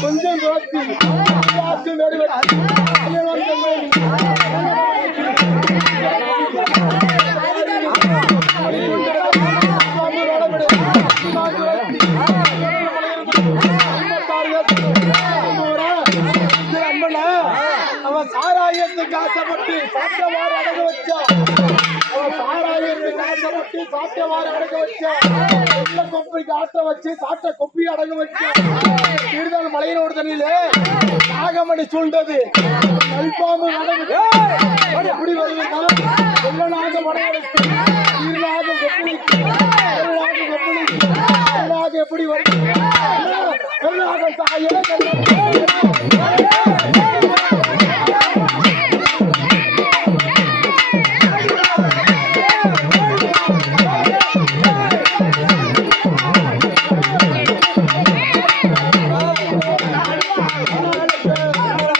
கொஞ்சம் தோத்தி எல்லாத்தையும் வேறு அவன் சாராயத்துக்கு ஆசைப்பட்டு சாப்பிட்டவாறு அடகு அவன் சாராயத்துக்கு ஆசைப்பட்டு சாப்பிட்டவாறு அடகு வச்சான் வெள்ள கொப்பைக்கு ஆட்ட வச்சு சாப்பிட்ட கொப்பி அடகு வச்சான் தீர்தல் மலையினோட தண்ணியில நாகமணி சூழ்ந்தது. கல்பாம்பு நடந்து எப்படி வருதுன்னா வெள்ளனாக மடையெடுத்து தீர்நாக கொப்பளிக்கு வெள்ளனாக கொப்பளிக்கு வெள்ளனாக எப்படி வருது? வெள்ளனாக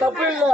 தப்பு இல்லை